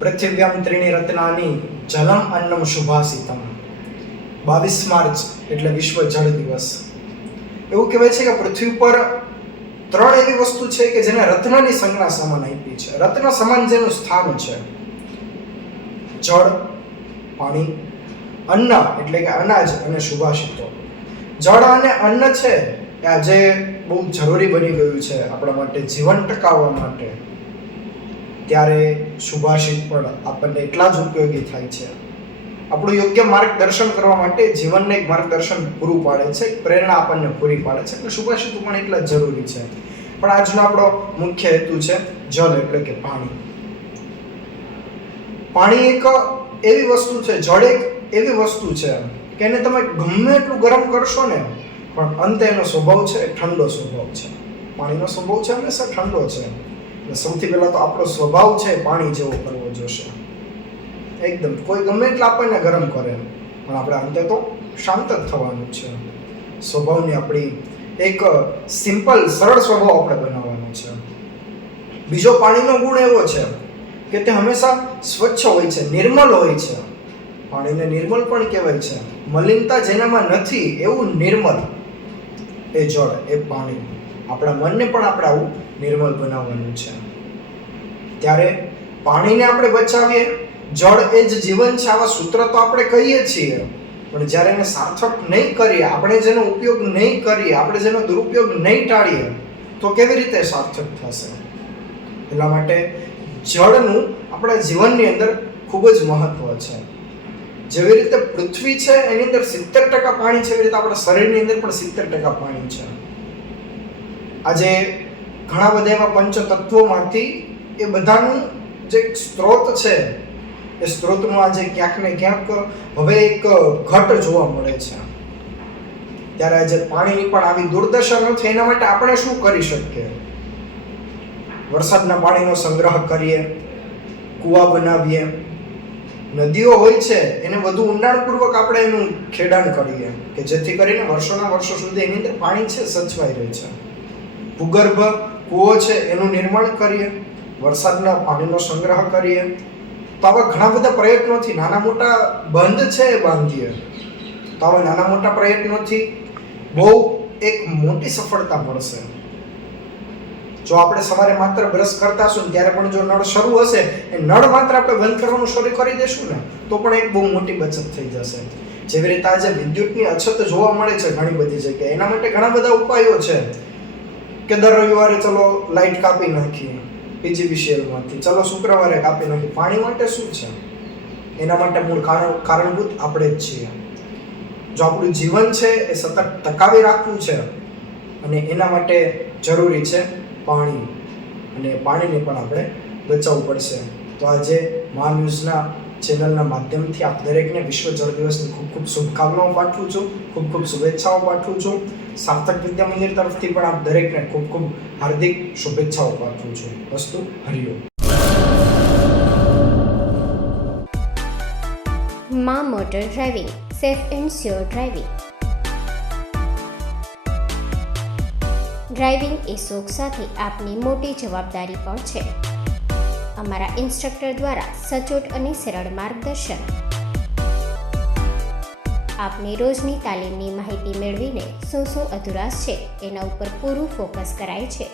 પૃથિવ્યામ ત્રીણિ રત્નાની જલમ અન્નમ શુભાસિતમ. 22 March એટલે વિશ્વ જળ દિવસ. એવું કહેવાય છે કે પૃથ્વી પર 3 એવી વસ્તુ છે કે જેને રત્નની સંજ્ઞા સમાન આપી છે. રત્ન સમાન જેનું સ્થાન છે. જળ, પાણી, અન્ન એટલે કે અનાજ અને સુભાષિતો. જળ અને અન્ન છે એ આજે બહુ જરૂરી બની ગયું છે આપણા માટે, જીવન ટકાવવા માટે. ત્યારે સુભાષિત પણ આપણને એટલા જ ઉપયોગી થાય છે. આપણું યોગ્ય માર્ગદર્શન કરવા માટે જીવનને એક માર્ગદર્શન પૂરું પાડે છે, એક પ્રેરણા આપણને પૂરી પાડે છે. એટલે સુભાષિતો પણ એટલા જ જરૂરી છે. પણ આજનો આપણો મુખ્ય હેતુ છે જળ એટલે કે પાણી. પાણી એક એવી વસ્તુ છે, જળ એક એવી વસ્તુ છે કે એને તમે ગમે એટલું ગરમ કરશો ને પણ અંતે એનો સ્વભાવ છે એ ઠંડો સ્વભાવ છે. પાણીનો સ્વભાવ છે હંમેશા ઠંડો છે. સૌથી પહેલા તો આપણો સ્વભાવ છે પાણી જેવો કરવો જોશે. એકદમ કોઈ ગમે એટલે આપણને ગરમ કરે પણ આપણે અંતે તો શાંત જ થવાનું છે. સ્વભાવની આપણી એક સિમ્પલ સરળ સ્વભાવ આપણે બનાવવાનો છે. બીજો પાણીનો ગુણ એવો છે કે તે હંમેશા સ્વચ્છ હોય છે, નિર્મલ હોય છે. પાણીને નિર્મલ પણ કહેવાય છે. મલિનતા જેનામાં નથી એવું નિર્મલ એ જળ, એ પાણી. આપણા મનને પણ આપણે આવું નિર્મલ બનાવવાનું છે. ત્યારે પાણીને આપણે બચાવીએ, જળ એ જ જીવન છે, આવા સૂત્ર તો આપણે કહીએ છીએ. પણ જ્યારે એને સાર્થક નહીં કરીએ, આપણે જેનો ઉપયોગ નહીં કરીએ, આપણે જેનો દુરુપયોગ નહીં ટાળીએ તો કેવી રીતે સાર્થક થશે? એટલા માટે જળનું આપણા જીવનની અંદર ખૂબ જ મહત્વ છે. જેવી રીતે પૃથ્વી છે એની અંદર 70% પાણી છે, એવી રીતે આપણા શરીરની અંદર પણ 70% પાણી છે. આજે ઘણા બધા એવા પંચતત્વોમાંથી એ બધાનું જે સ્ત્રોત છે એ સ્ત્રોતનું આજે ક્યાંક ને ક્યાંક હવે એક ઘટ જોવા મળે છે. ત્યારે આજે પાણીની પણ આવી દુર્દશા ન થાય એના માટે આપણે શું કરી શકીએ? વરસાદના પાણીનો સંગ્રહ કરીએ, કૂવા બનાવીએ, નદીઓ હોય છે એને વધુ ઊંડાણપૂર્વક આપણે એનું ખેડાણ કરીએ કે જેથી કરીને વર્ષોના વર્ષો સુધી એની અંદર પાણી છે સચવાઈ રહે છે. ભૂગર્ભ કૂવો છે એનું નિર્માણ કરીએ, વરસાદના પાણીનો સંગ્રહ કરીએ. તો આવા ઘણા બધા પ્રયત્નોથી નાના મોટા બંધ છે એ બાંધીએ તો આવા નાના મોટા પ્રયત્નોથી બહુ એક મોટી સફળતા મળશે. જો આપણે સવારે માત્ર બ્રશ કરતા હશું ત્યારે પણ જો નળ શરૂ હશે, એ નળ માત્ર આપણે બંધ કરવાનું શરૂ કરી દેશું ને તો પણ એક બહુ મોટી બચત થઈ જશે. જેવી રીતે આજે વિદ્યુતની અછત જોવા મળે છે ઘણી બધી જગ્યાએ, એના માટે ઘણા બધા ઉપાયો છે કે દર રવિવારે ચલો લાઇટ કાપી નાખીએ પીજીવીસીએલમાંથી, ચલો શુક્રવારે કાપી નાખીએ. પાણી માટે શું છે? એના માટે મૂળ કારણભૂત આપણે જ છીએ. જો આપણું જીવન છે એ સતત ટકાવી રાખવું છે અને એના માટે જરૂરી છે પાણી, અને પાણીને પણ આપણે બચાવવું પડશે. તો આજે મા ન્યૂઝના ચેનલના માધ્યમથી આપ દરેકને વિશ્વ જળ દિવસની ખૂબ ખૂબ શુભકામનાઓ પાઠવું છું, ખૂબ ખૂબ શુભેચ્છાઓ પાઠવું છું. સાર્થક વિદ્યા મંદિર તરફથી પણ આપ દરેકને ખૂબ ખૂબ હાર્દિક શુભેચ્છાઓ પાઠવું છું. અસ્તુ હરિઓમ. માં motor driving, safe and sure driving. Driving એ શોખ સાથે આપની મોટી જવાબદારી પણ છે. અમારા ઇન્સ્ટ્રક્ટર દ્વારા સચોટ અને સરળ માર્ગદર્શન. આપની રોજની તાલીમની માહિતી મેળવીને શું અધુરાશ છે એના ઉપર પૂરું ફોકસ કરાય છે.